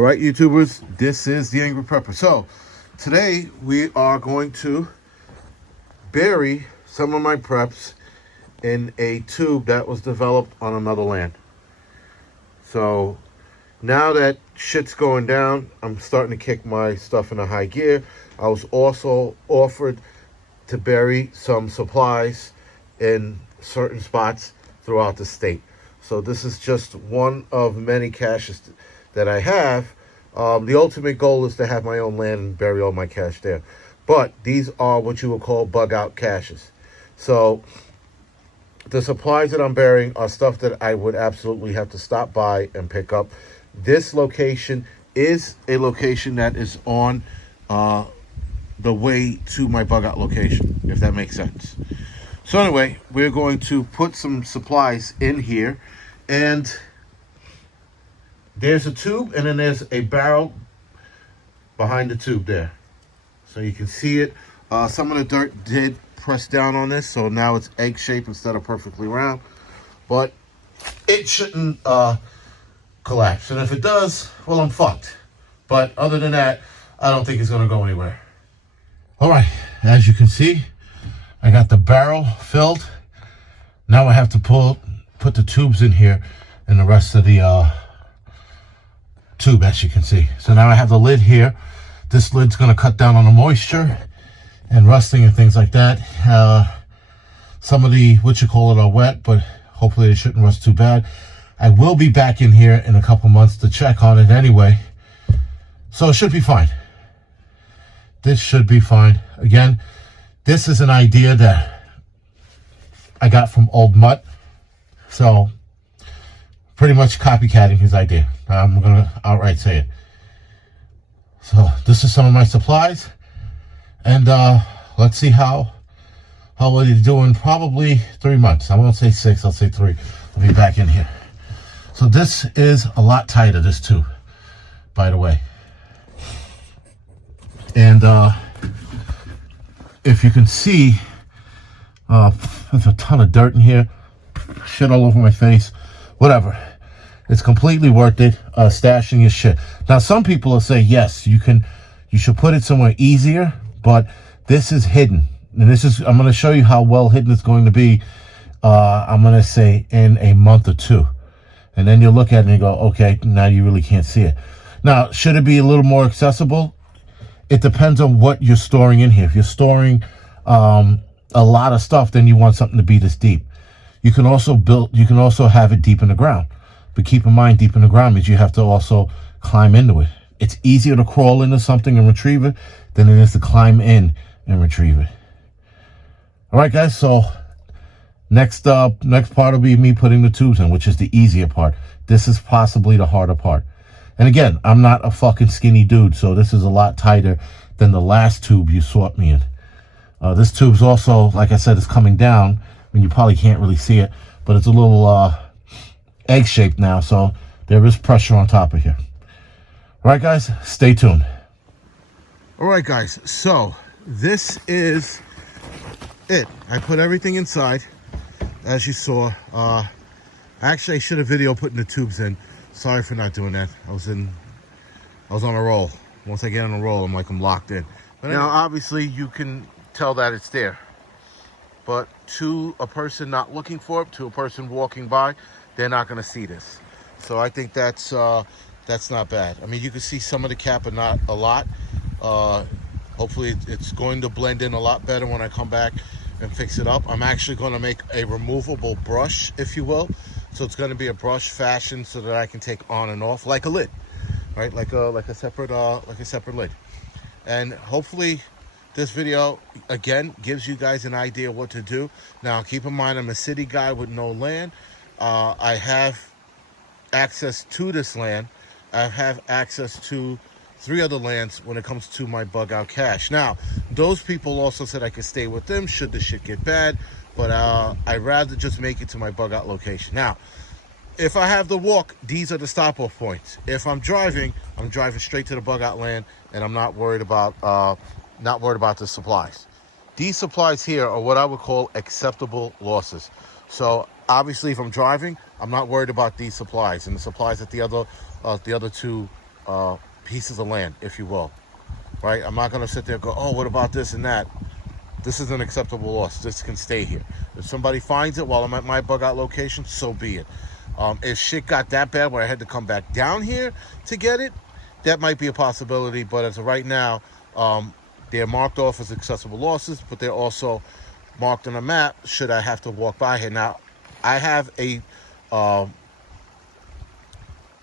All right, YouTubers, this is the Angryprepper. So, today we are going to bury some of my preps in a tube that was developed on another land. So, now that shit's going down, I'm starting to kick my stuff into high gear. I was also offered to bury some supplies in certain spots throughout the state. So, this is just one of many caches that I have. The ultimate goal is to have my own land and bury all my cash there. But these are what you would call bug out caches. So the supplies that I'm burying are stuff that I would absolutely have to stop by and pick up. This location is a location that is on the way to my bug out location, if that makes sense. So anyway, we're going to put some supplies in here, and there's a tube, and then there's a barrel behind the tube there. So you can see it. Some of the dirt did press down on this, so now it's egg shaped instead of perfectly round. But it shouldn't collapse. And if it does, well, I'm fucked. But other than that, I don't think it's going to go anywhere. All right, as you can see, I got the barrel filled. Now I have to put the tubes in here and the rest of the tube, as you can see. So now I have the lid here. This lid's going to cut down on the moisture and rusting and things like that. Some of the are wet, but hopefully they shouldn't rust too bad. I will be back in here in a couple months to check on it anyway, so it should be fine. This should be fine. Again, this is an idea that I got from Old Mutt, so pretty much copycatting his idea. I'm going to outright say it. So this is some of my supplies, and let's see how well he's doing. Probably 3 months. I won't say 6, I'll say 3. I'll be back in here. So this is a lot tighter, this tube, by the way. And if you can see, there's a ton of dirt in here, shit all over my face, whatever. It's completely worth it, stashing your shit. Now, some people will say, yes, you should put it somewhere easier, but this is hidden. And I'm going to show you how well hidden it's going to be, I'm going to say, in a month or 2. And then you'll look at it and you go, okay, now you really can't see it. Now, should it be a little more accessible? It depends on what you're storing in here. If you're storing a lot of stuff, then you want something to be this deep. You can also have it deep in the ground. But keep in mind, deep in the ground means you have to also climb into it. It's easier to crawl into something and retrieve it than it is to climb in and retrieve it. All right, guys, so next part will be me putting the tubes in, which is the easier part. This is possibly the harder part. And again, I'm not a fucking skinny dude, so this is a lot tighter than the last tube you saw me in. This tube's also, like I said, is coming down. I mean, you probably can't really see it, but it's a little egg shaped now, so there is pressure on top of here. All right, guys, stay tuned. All right, guys, so this is it. I put everything inside, as you saw. Actually, I should have video putting the tubes in. Sorry for not doing that. I was on a roll. Once I get on a roll, I'm locked in. But now, obviously, you can tell that it's there. But to a person not looking for it, to a person walking by, they're not going to see this. So I think that's not bad. I mean, you can see some of the cap, but not a lot. Hopefully it's going to blend in a lot better when I come back and fix it up. I'm actually going to make a removable brush, if you will. So it's going to be a brush fashion so that I can take on and off like a lid, right? Like a separate lid. And hopefully this video, again, gives you guys an idea what to do. Now, keep in mind, I'm a city guy with no land. I have access to this land. I have access to 3 other lands when it comes to my bug out cache. Now, those people also said I could stay with them should the shit get bad, but I'd rather just make it to my bug out location. Now, if I have to walk, these are the stop off points. If I'm driving straight to the bug out land, and I'm not worried about the supplies. These supplies here are what I would call acceptable losses. So obviously, if I'm driving, I'm not worried about these supplies and the supplies that the other two pieces of land, if you will. Right? I'm not going to sit there and go, oh, what about this and that? This is an acceptable loss. This can stay here. If somebody finds it while I'm at my bug out location, so be it. If shit got that bad where I had to come back down here to get it, that might be a possibility. But as of right now, they're marked off as accessible losses, but they're also marked on a map should I have to walk by here. Now, I have a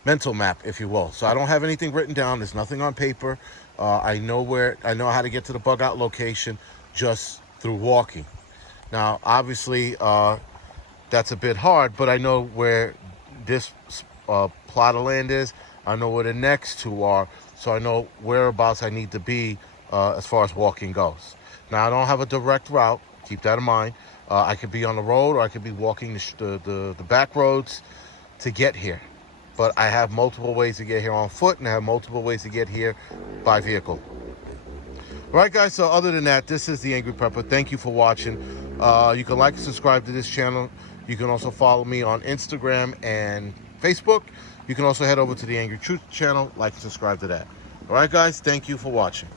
mental map, if you will. So I don't have anything written down. There's nothing on paper. I know how to get to the bug out location just through walking. Now, obviously, that's a bit hard, but I know where this plot of land is. I know where the next two are, so I know whereabouts I need to be as far as walking goes. Now, I don't have a direct route. Keep that in mind. I could be on the road, or I could be walking the back roads to get here. But I have multiple ways to get here on foot, and I have multiple ways to get here by vehicle. All right, guys, so other than that, this is the Angry Prepper. Thank you for watching. You can like and subscribe to this channel. You can also follow me on Instagram and Facebook. You can also head over to the Angry Truth channel, like and subscribe to that. All right, guys, thank you for watching.